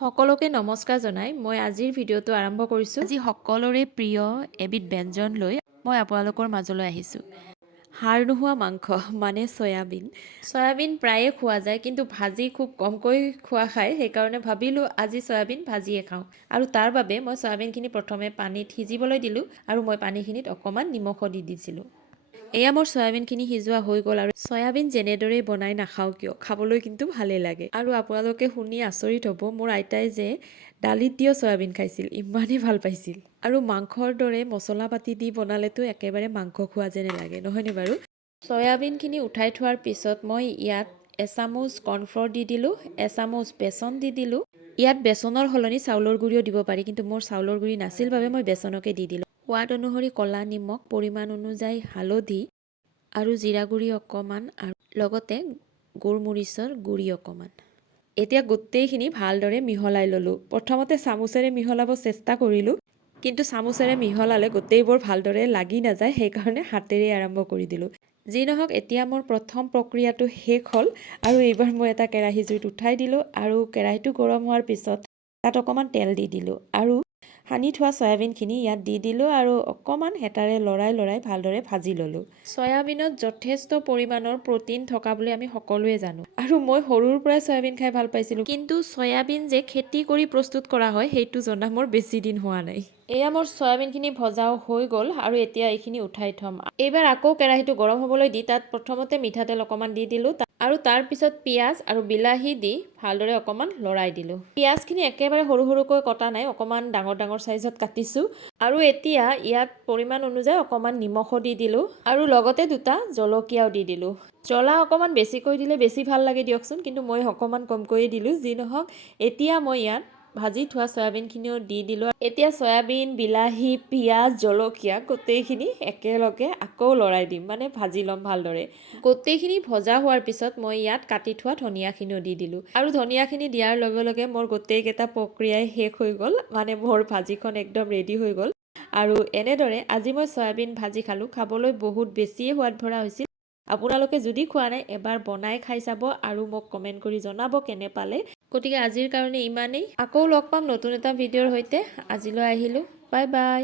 সকলোকে নমস্কাৰ জনাই মই আজিৰ ভিডিঅ'টো আৰম্ভ কৰিছোঁ। আজি সকলোৰে প্ৰিয় এবিধ ব্যঞ্জন লৈ মই আপোনালোকৰ মাজলৈ আহিছোঁ। হাড় নোহোৱা মাংস মানে চয়াবিন। চয়াবিন প্ৰায়ে খোৱা যায়, কিন্তু ভাজি খুব কমকৈ খোৱা খায়। সেইকাৰণে ভাবিলোঁ আজি চয়াবিন ভাজিয়ে খাওঁ। আৰু তাৰ বাবে মই চয়াবিনখিনি প্ৰথমে পানীত সিজিবলৈ দিলোঁ আৰু মই পানীখিনিত অকণমান নিমখো দি দিছিলোঁ। এয়া মোৰ চয়াবিনখিনি সিজোৱা হৈ গ'ল আৰু চয়াবিন যেনেদৰেই বনাই নাখাওঁ কিয় খাবলৈ কিন্তু ভালেই লাগে। আৰু আপোনালোকে শুনি আচৰিত হ'ব, মোৰ আইতাই যে দালিত দিও চয়াবিন খাইছিল, ইমানেই ভাল পাইছিল। আৰু মাংসৰ দৰে মছলা পাতি দি বনালেতো একেবাৰে মাংস খোৱা যেনে লাগে, নহয়নে বাৰু? চয়াবিনখিনি উঠাই থোৱাৰ পিছত মই ইয়াত এচামুচ কৰ্ণফ্ল'ৰ দি দিলোঁ, এচামুচ বেচন দি দিলোঁ। ইয়াত বেচনৰ সলনি চাউলৰ গুড়িও দিব পাৰি, কিন্তু মোৰ চাউলৰ গুড়ি নাছিল বাবে মই বেচনকে দি দিলোঁ। সোৱাদ অনুসৰি ক'লা নিমখ, পৰিমাণ অনুযায়ী হালধি আৰু জিৰা গুড়ি অকণমান আৰু লগতে গোলমৰিচৰ গুড়ি অকণমান। এতিয়া গোটেইখিনি ভালদৰে মিহলাই ল'লোঁ। প্ৰথমতে চামুচেৰে মিহলাব চেষ্টা কৰিলোঁ, কিন্তু চামুচেৰে মিহলালে গোটেইবোৰ ভালদৰে লাগি নাযায়, সেইকাৰণে হাতেৰে আৰম্ভ কৰি দিলোঁ। যি নহওক, এতিয়া মোৰ প্ৰথম প্ৰক্ৰিয়াটো শেষ হ'ল আৰু এইবাৰ মই এটা কেৰাহী জুইত উঠাই দিলোঁ আৰু কেৰাহীটো গৰম হোৱাৰ পিছত তাত অকণমান তেল দি দিলোঁ আৰু সানি থোৱা চয়াবিনখিনি ইয়াত দি দিলোঁ আৰু অকণমান হেতাৰে লৰাই ভালদৰে ভাজি ল'লোঁ। চয়াবিনত যথেষ্ট পৰিমাণৰ প্ৰ'টিন থকা বুলি আমি সকলোৱে জানো আৰু মই সৰুৰ পৰাই চয়াবিন খাই ভাল পাইছিলোঁ, কিন্তু চয়াবিন যে খেতি কৰি প্ৰস্তুত কৰা হয় সেইটো জনা মোৰ বেছি দিন হোৱা নাই। এয়া মোৰ চয়াবিনখিনি ভজাও হৈ গ'ল আৰু এতিয়া এইখিনি উঠাই থ'ম। এইবাৰ আকৌ কেৰাহীটো গৰম হ'বলৈ দি তাত প্ৰথমতে মিঠাতেল অকণমান দি দিলোঁ আৰু তাৰ পিছত পিঁয়াজ আৰু বিলাহী দি ভালদৰে অকণমান লৰাই দিলোঁ। পিঁয়াজখিনি একেবাৰে সৰু সৰুকৈ কটা নাই, অকণমান ডাঙৰ ডাঙৰ চাইজত কাটিছোঁ। আৰু এতিয়া ইয়াত পৰিমাণ অনুযায়ী অকণমান নিমখো দি দিলোঁ আৰু লগতে দুটা জলকীয়াও দি দিলোঁ। জ্বলা অকণমান বেছিকৈ দিলে বেছি ভাল লাগে দিয়কচোন, কিন্তু মই অকণমান কমকৈয়ে দিলোঁ। যি নহওক, এতিয়া মই ইয়াত ভাজি থোৱা চয়াবিনখিনিও দি দিলোঁ। এতিয়া চয়াবিন, বিলাহী, পিঁয়াজ, জলকীয়া গোটেইখিনি একেলগে আকৌ লৰাই দিম, মানে ভাজি ল'ম ভালদৰে। গোটেইখিনি ভজা হোৱাৰ পিছত মই ইয়াত কাটি থোৱা ধনিয়াখিনিও দি দিলোঁ আৰু ধনিয়াখিনি দিয়াৰ লগে লগে মোৰ গোটেইকেইটা প্ৰক্ৰিয়াই শেষ হৈ গ'ল, মানে মোৰ ভাজিখন একদম ৰেডি হৈ গ'ল। আৰু এনেদৰে আজি মই চয়াবিন ভাজি খালোঁ। খাবলৈ বহুত বেছিয়ে সোৱাদ ভৰা হৈছিল। আপোনালোকে যদি খোৱা নাই এবাৰ বনাই খাই চাব আৰু মোক কমেণ্ট কৰি জনাব কেনে পালে। গতিকে আজিৰ কাৰণে ইমানেই। আকৌ লগ পাম নতুন এটা ভিডিঅ'ৰ সৈতে। আজিলৈ আহিলোঁ, বাই বাই।